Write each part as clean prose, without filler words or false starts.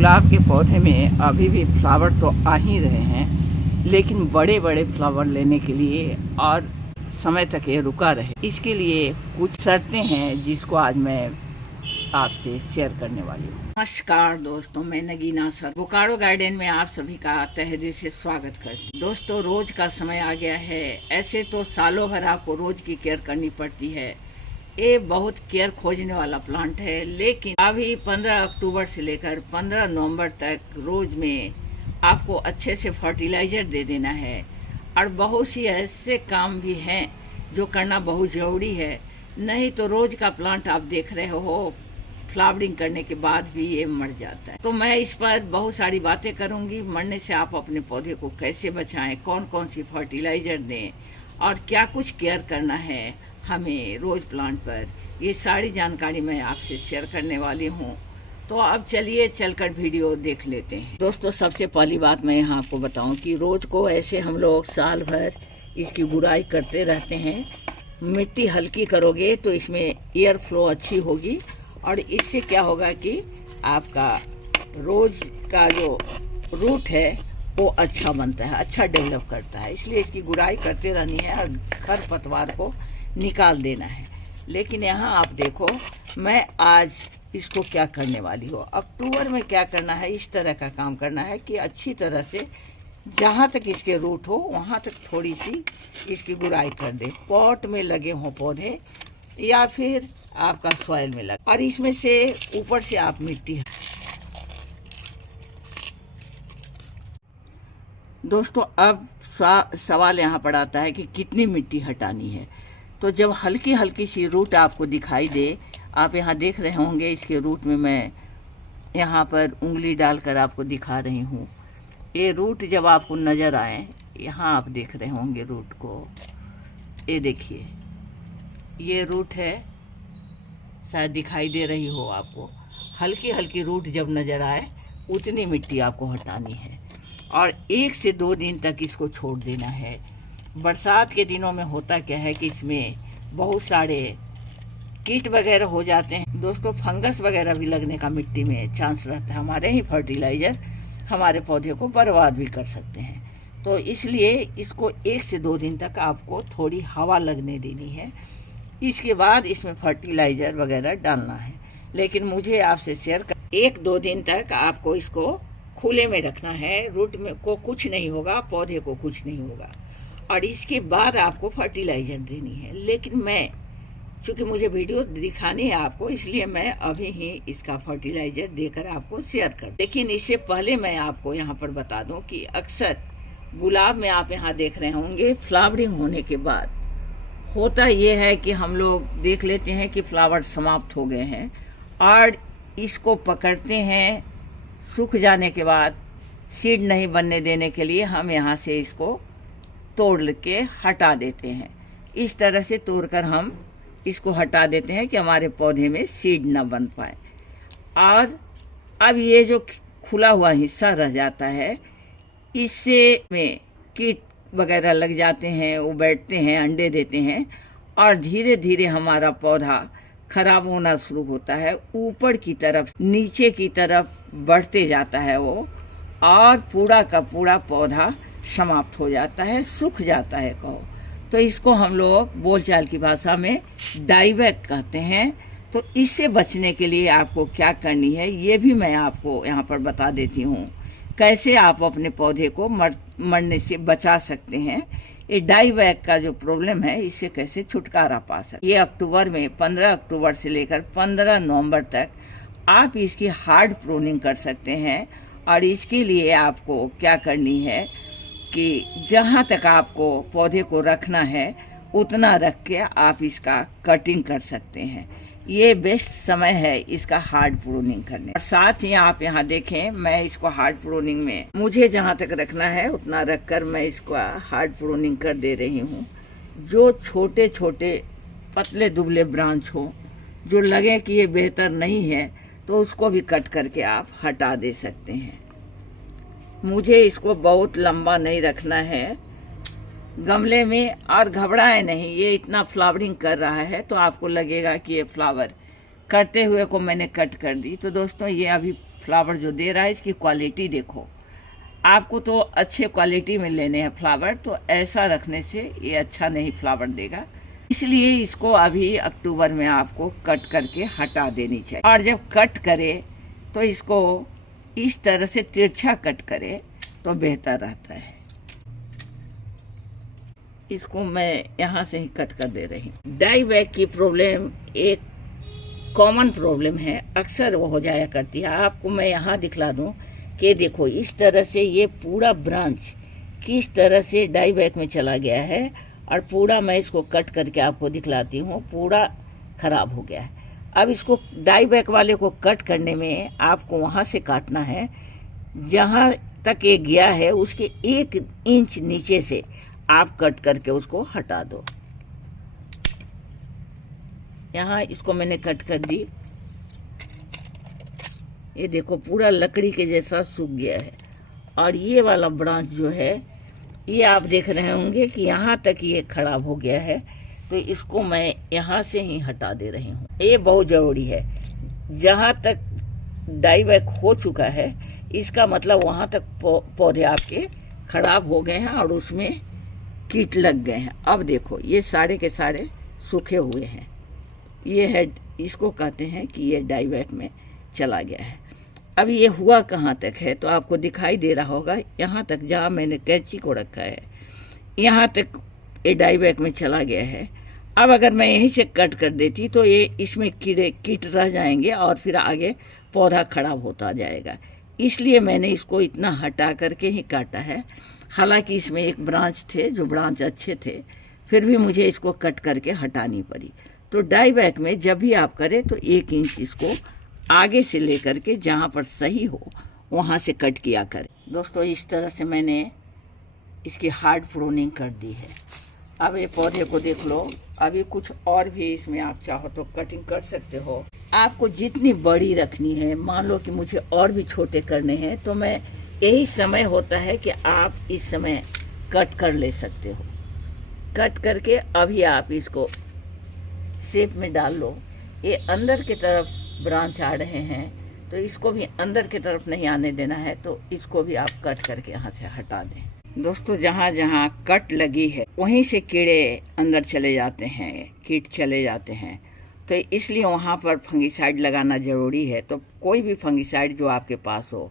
गुलाब के पौधे में अभी भी फ्लावर तो आ ही रहे हैं, लेकिन बड़े बड़े फ्लावर लेने के लिए और समय तक ये रुका रहे, इसके लिए कुछ शर्तें हैं जिसको आज मैं आपसे शेयर करने वाली हूँ। नमस्कार दोस्तों, मैं नगीना सर बोकारो गार्डन में आप सभी का तहे दिल से स्वागत करती हूँ। दोस्तों, रोज का समय आ गया है। ऐसे तो सालों भर आपको रोज की केयर करनी पड़ती है। ये बहुत केयर खोजने वाला प्लांट है, लेकिन अभी 15 अक्टूबर से लेकर 15 नवंबर तक रोज में आपको अच्छे से फर्टिलाइजर दे देना है। और बहुत सी ऐसे काम भी हैं जो करना बहुत ज़रूरी है, नहीं तो रोज का प्लांट आप देख रहे हो फ्लावरिंग करने के बाद भी ये मर जाता है। तो मैं इस पर बहुत सारी बातें करूंगी। मरने से आप अपने पौधे को कैसे बचाएं, कौन कौन सी फर्टिलाइजर दें और क्या कुछ केयर करना है हमें रोज प्लांट पर, ये सारी जानकारी मैं आपसे शेयर करने वाली हूँ। तो अब चलिए चलकर वीडियो देख लेते हैं। दोस्तों, सबसे पहली बात मैं यहाँ आपको बताऊँ कि रोज को ऐसे हम लोग साल भर इसकी गुड़ाई करते रहते हैं। मिट्टी हल्की करोगे तो इसमें एयर फ्लो अच्छी होगी और इससे क्या होगा कि आपका रोज का जो रूट है वो अच्छा बनता है, अच्छा डेवलप करता है। इसलिए इसकी गुड़ाई करते रहनी है और खरपतवार को निकाल देना है। लेकिन यहाँ आप देखो, मैं आज इसको क्या करने वाली हूँ। अक्टूबर में क्या करना है, इस तरह का काम करना है कि अच्छी तरह से जहाँ तक इसके रूट हो वहाँ तक थोड़ी सी इसकी गुड़ाई कर दे। पॉट में लगे हों पौधे या फिर आपका सॉइल में लगे, और इसमें से ऊपर से आप मिट्टी। दोस्तों, अब सवाल यहाँ पर आता है कि कितनी मिट्टी हटानी है। तो जब हल्की हल्की सी रूट आपको दिखाई दे, आप यहाँ देख रहे होंगे इसके रूट में मैं यहाँ पर उंगली डालकर आपको दिखा रही हूँ। ये रूट जब आपको नज़र आए, यहाँ आप देख रहे होंगे रूट को, ये देखिए ये रूट है, शायद दिखाई दे रही हो आपको। हल्की हल्की रूट जब नज़र आए उतनी मिट्टी आपको हटानी है और 1 से 2 दिन तक इसको छोड़ देना है। बरसात के दिनों में होता क्या है कि इसमें बहुत सारे कीट वगैरह हो जाते हैं। दोस्तों, फंगस वगैरह भी लगने का मिट्टी में चांस रहता है। हमारे ही फर्टिलाइज़र हमारे पौधे को बर्बाद भी कर सकते हैं। तो इसलिए इसको 1 से 2 दिन तक आपको थोड़ी हवा लगने देनी है। इसके बाद इसमें फर्टिलाइज़र वगैरह डालना है। लेकिन मुझे आपसे शेयर कर 1-2 दिन तक आपको इसको खुले में रखना है। रूट में को कुछ नहीं होगा, पौधे को कुछ नहीं होगा, और इसके बाद आपको फर्टिलाइज़र देनी है। लेकिन मैं, चूँकि मुझे वीडियो दिखानी है आपको, इसलिए मैं अभी ही इसका फर्टिलाइज़र देकर आपको शेयर कर। लेकिन इससे पहले मैं आपको यहाँ पर बता दूँ कि अक्सर गुलाब में आप यहाँ देख रहे होंगे फ्लावरिंग होने के बाद होता ये है कि हम लोग देख लेते हैं कि फ्लावर समाप्त हो गए हैं और इसको पकड़ते हैं। सूख जाने के बाद सीड नहीं बनने देने के लिए हम यहाँ से इसको तोड़ के हटा देते हैं। इस तरह से तोड़कर हम इसको हटा देते हैं कि हमारे पौधे में सीड न बन पाए। और अब ये जो खुला हुआ हिस्सा रह जाता है, इससे में कीट वगैरह लग जाते हैं, वो बैठते हैं, अंडे देते हैं और धीरे धीरे हमारा पौधा खराब होना शुरू होता है। ऊपर की तरफ, नीचे की तरफ बढ़ते जाता है वो, और पूरा का पूरा पौधा समाप्त हो जाता है, सूख जाता है कहो तो। इसको हम लोग बोलचाल की भाषा में डाईबैक कहते हैं। तो इससे बचने के लिए आपको क्या करनी है, ये भी मैं आपको यहाँ पर बता देती हूँ, कैसे आप अपने पौधे को मरने से बचा सकते हैं। ये डाईबैक का जो प्रॉब्लम है, इससे कैसे छुटकारा पा सकते। ये अक्टूबर में 15 अक्टूबर से लेकर 15 नवंबर तक आप इसकी हार्ड प्रूनिंग कर सकते हैं। और इसके लिए आपको क्या करनी है कि जहाँ तक आपको पौधे को रखना है उतना रख के आप इसका कटिंग कर सकते हैं। ये बेस्ट समय है इसका हार्ड प्रूनिंग करने। और साथ ही आप यहाँ देखें, मैं इसको हार्ड प्रूनिंग में मुझे जहाँ तक रखना है उतना रखकर मैं इसको हार्ड प्रूनिंग कर दे रही हूँ। जो छोटे छोटे पतले दुबले ब्रांच हो, जो लगे कि ये बेहतर नहीं है, तो उसको भी कट करके आप हटा दे सकते हैं। मुझे इसको बहुत लंबा नहीं रखना है गमले में, और घबराए नहीं, ये इतना फ्लावरिंग कर रहा है तो आपको लगेगा कि ये फ्लावर करते हुए को मैंने कट कर दी। तो दोस्तों, ये अभी फ्लावर जो दे रहा है इसकी क्वालिटी देखो। आपको तो अच्छे क्वालिटी में लेने हैं फ्लावर, तो ऐसा रखने से ये अच्छा नहीं फ्लावर देगा। इसलिए इसको अभी अक्टूबर में आपको कट करके हटा देनी चाहिए। और जब कट करे तो इसको इस तरह से तिरछा कट करे तो बेहतर रहता है। इसको मैं यहाँ से ही कट कर दे रही हूँ। डाई बैग की प्रॉब्लम एक कॉमन प्रॉब्लम है, अक्सर वो हो जाया करती है। आपको मैं यहाँ दिखला दूँ कि देखो इस तरह से ये पूरा ब्रांच किस तरह से डाई बैग में चला गया है, और पूरा मैं इसको कट करके आपको दिखलाती हूँ, पूरा खराब हो गया है। अब इसको डाई बैग वाले को कट करने में आपको वहाँ से काटना है जहाँ तक ये गया है, उसके 1 इंच नीचे से आप कट करके उसको हटा दो। यहाँ इसको मैंने कट कर दी। ये देखो पूरा लकड़ी के जैसा सूख गया है। और ये वाला ब्रांच जो है ये आप देख रहे होंगे कि यहाँ तक ये खराब हो गया है, तो इसको मैं यहाँ से ही हटा दे रही हूँ। ये बहुत ज़रूरी है। जहाँ तक डाई बैग हो चुका है इसका मतलब वहाँ तक पौधे आपके खराब हो गए हैं और उसमें कीट लग गए हैं। अब देखो ये सारे के सारे सूखे हुए हैं। ये है, इसको कहते हैं कि ये डाई बैग में चला गया है। अब ये हुआ कहाँ तक है तो आपको दिखाई दे रहा होगा, यहाँ तक जहाँ मैंने कैंची को रखा है यहाँ तक ये डाई बैग में चला गया है। अब अगर मैं यहीं से कट कर देती तो ये इसमें कीट रह जाएंगे और फिर आगे पौधा खराब होता जाएगा। इसलिए मैंने इसको इतना हटा करके ही काटा है। हालांकि इसमें एक ब्रांच थे जो ब्रांच अच्छे थे, फिर भी मुझे इसको कट करके हटानी पड़ी। तो डाई बैग में जब भी आप करें तो 1 इंच इसको आगे से लेकर के जहाँ पर सही हो वहाँ से कट किया करें। दोस्तों इस तरह से मैंने इसकी हार्ड प्रूनिंग कर दी है। अब ये पौधे को देख लो। अभी कुछ और भी इसमें आप चाहो तो कटिंग कर सकते हो। आपको जितनी बड़ी रखनी है, मान लो कि मुझे और भी छोटे करने हैं, तो मैं यही समय होता है कि आप इस समय कट कर ले सकते हो। कट करके अभी आप इसको शेप में डाल लो। ये अंदर की तरफ ब्रांच आ रहे हैं तो इसको भी अंदर की तरफ नहीं आने देना है, तो इसको भी आप कट करके यहाँ से हटा दें। दोस्तों जहाँ जहाँ कट लगी है वहीं से कीड़े अंदर चले जाते हैं, कीट चले जाते हैं, तो इसलिए वहाँ पर फंगिसाइड लगाना ज़रूरी है। तो कोई भी फंगिसाइड जो आपके पास हो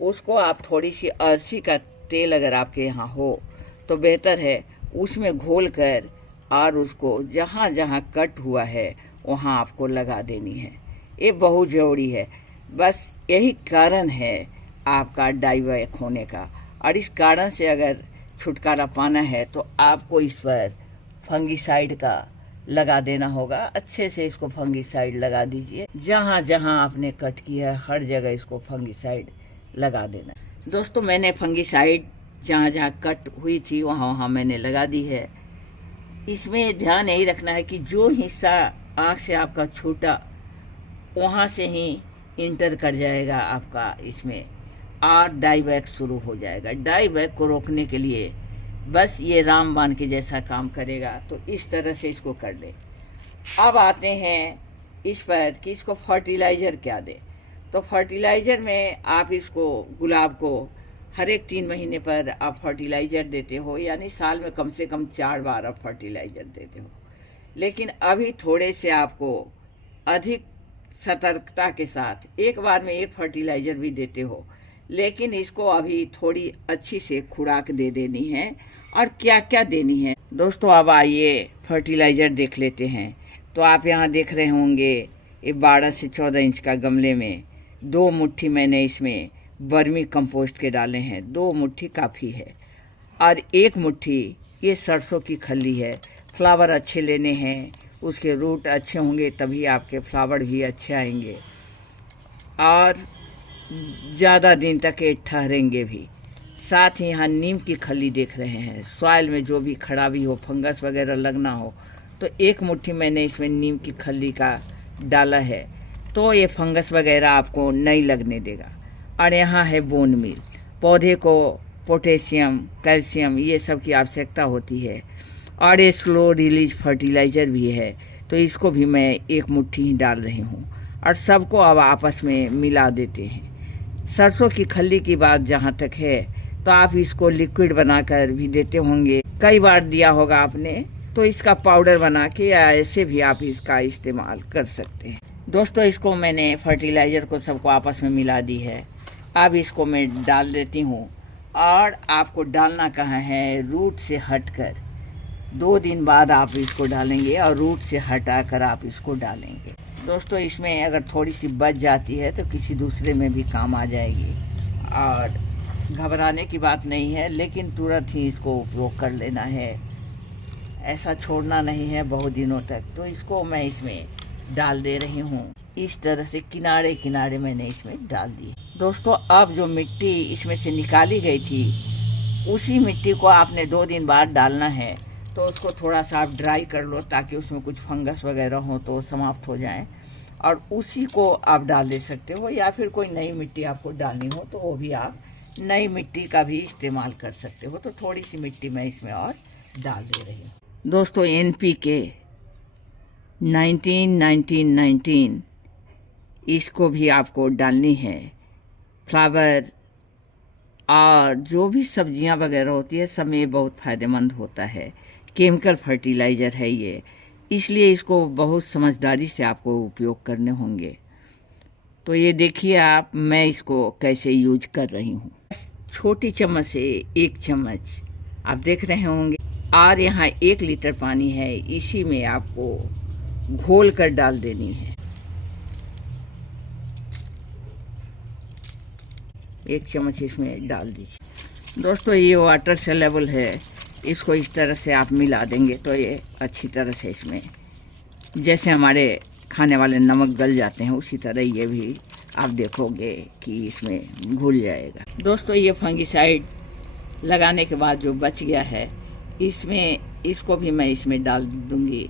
उसको आप थोड़ी सी अरसी का तेल अगर आपके यहाँ हो तो बेहतर है, उसमें घोल कर और उसको जहाँ जहाँ कट हुआ है वहाँ आपको लगा देनी है। ये बहुत ज़रूरी है। बस यही कारण है आपका डाई बैग होने का, और इस कारण से अगर छुटकारा पाना है तो आपको इस पर फंगिसाइड का लगा देना होगा। अच्छे से इसको फंगिसाइड लगा दीजिए। जहाँ जहाँ आपने कट किया है हर जगह इसको फंगिसाइड लगा देना। दोस्तों मैंने फंगिसाइड जहाँ जहाँ कट हुई थी वहाँ वहाँ मैंने लगा दी है। इसमें ध्यान यही रखना है कि जो हिस्सा आँख से आपका छूटा वहाँ से ही इंटर कर जाएगा आपका इसमें, और डाई बैग शुरू हो जाएगा। डाई बैग को रोकने के लिए बस ये रामबाण के जैसा काम करेगा। तो इस तरह से इसको कर ले। अब आते हैं इस पर कि इसको फर्टिलाइज़र क्या दें। तो फर्टिलाइज़र में आप इसको गुलाब को हर एक 3 महीने पर आप फर्टिलाइज़र देते हो, यानी साल में कम से कम 4 बार आप फर्टिलाइज़र देते हो। लेकिन अभी थोड़े से आपको अधिक सतर्कता के साथ एक बार में एक फर्टिलाइज़र भी देते हो, लेकिन इसको अभी थोड़ी अच्छी से खुराक दे देनी है। और क्या क्या देनी है दोस्तों, अब आइए फर्टिलाइज़र देख लेते हैं। तो आप यहाँ देख रहे होंगे ये 12 से 14 इंच का गमले में 2 मुट्ठी मैंने इसमें वर्मी कंपोस्ट के डाले हैं। 2 मुट्ठी काफ़ी है। और 1 मुट्ठी ये सरसों की खल्ली है। फ्लावर अच्छे लेने हैं, उसके रूट अच्छे होंगे तभी आपके फ्लावर भी अच्छे आएंगे और ज़्यादा दिन तक ये ठहरेंगे भी। साथ ही यहाँ नीम की खली देख रहे हैं। सॉइल में जो भी खराबी हो, फंगस वगैरह लगना हो, तो 1 मुट्ठी मैंने इसमें नीम की खली का डाला है, तो ये फंगस वगैरह आपको नहीं लगने देगा। और यहाँ है बोन मील। पौधे को पोटेशियम, कैल्शियम ये सब की आवश्यकता होती है। और ये स्लो रिलीज फर्टिलाइज़र भी है, तो इसको भी मैं 1 मुट्ठी ही डाल रही हूँ और सबको अब आपस में मिला देते हैं। सरसों की खल्ली की बात जहाँ तक है तो आप इसको लिक्विड बनाकर भी देते होंगे, कई बार दिया होगा आपने, तो इसका पाउडर बना के या ऐसे भी आप इसका इस्तेमाल कर सकते हैं। दोस्तों, इसको मैंने फर्टिलाइज़र को सबको आपस में मिला दी है। अब इसको मैं डाल देती हूँ और आपको डालना कहाँ है, रूट से हटकर 2 दिन बाद आप इसको डालेंगे और रूट से हटाकर आप इसको डालेंगे। दोस्तों, इसमें अगर थोड़ी सी बच जाती है तो किसी दूसरे में भी काम आ जाएगी और घबराने की बात नहीं है, लेकिन तुरंत ही इसको उपयोग कर लेना है, ऐसा छोड़ना नहीं है बहुत दिनों तक। तो इसको मैं इसमें डाल दे रही हूँ, इस तरह से किनारे किनारे मैंने इसमें डाल दी। दोस्तों, अब जो मिट्टी इसमें से निकाली गई थी उसी मिट्टी को आपने 2 दिन बाद डालना है। तो उसको थोड़ा सा आप ड्राई कर लो ताकि उसमें कुछ फंगस वगैरह हो तो समाप्त हो जाए, और उसी को आप डाल दे सकते हो, या फिर कोई नई मिट्टी आपको डालनी हो तो वो भी आप नई मिट्टी का भी इस्तेमाल कर सकते हो। तो थोड़ी सी मिट्टी मैं इसमें और डाल दे रही हूँ। दोस्तों, NPK 19-19-19 इसको भी आपको डालनी है। फ्लावर और जो भी सब्जियां वगैरह होती है सब में ये बहुत फ़ायदेमंद होता है। केमिकल फर्टिलाइज़र है ये, इसलिए इसको बहुत समझदारी से आपको उपयोग करने होंगे। तो ये देखिए आप, मैं इसको कैसे यूज कर रही हूँ। छोटी चम्मच से 1 चम्मच आप देख रहे होंगे, और यहाँ 1 लीटर पानी है, इसी में आपको घोल कर डाल देनी है। 1 चम्मच इसमें डाल दीजिए। दोस्तों, ये वाटर सेलेबल है, इसको इस तरह से आप मिला देंगे तो ये अच्छी तरह से इसमें, जैसे हमारे खाने वाले नमक गल जाते हैं उसी तरह ये भी आप देखोगे कि इसमें घुल जाएगा। दोस्तों, ये फंगिसाइड लगाने के बाद जो बच गया है इसको भी मैं इसमें डाल दूंगी,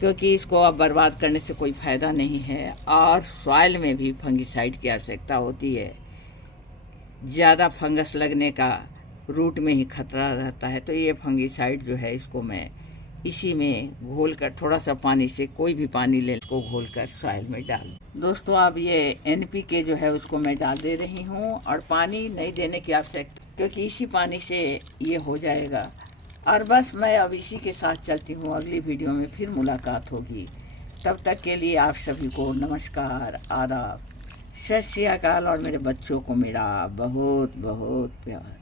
क्योंकि इसको अब बर्बाद करने से कोई फ़ायदा नहीं है, और सॉइल में भी फंगिसाइड की आवश्यकता होती है। ज़्यादा फंगस लगने का रूट में ही खतरा रहता है। तो ये फंगिसाइड जो है इसको मैं इसी में घोल कर, थोड़ा सा पानी से, कोई भी पानी ले, इसको घोल कर सॉइल में डाल। दोस्तों, अब ये NPK जो है उसको मैं डाल दे रही हूँ, और पानी नहीं देने की आवश्यकता, क्योंकि इसी पानी से ये हो जाएगा। और बस मैं अब इसी के साथ चलती हूँ, अगली वीडियो में फिर मुलाकात होगी। तब तक के लिए आप सभी को नमस्कार, आदाब, सत श्री अकाल, और मेरे बच्चों को मेरा बहुत बहुत प्यार।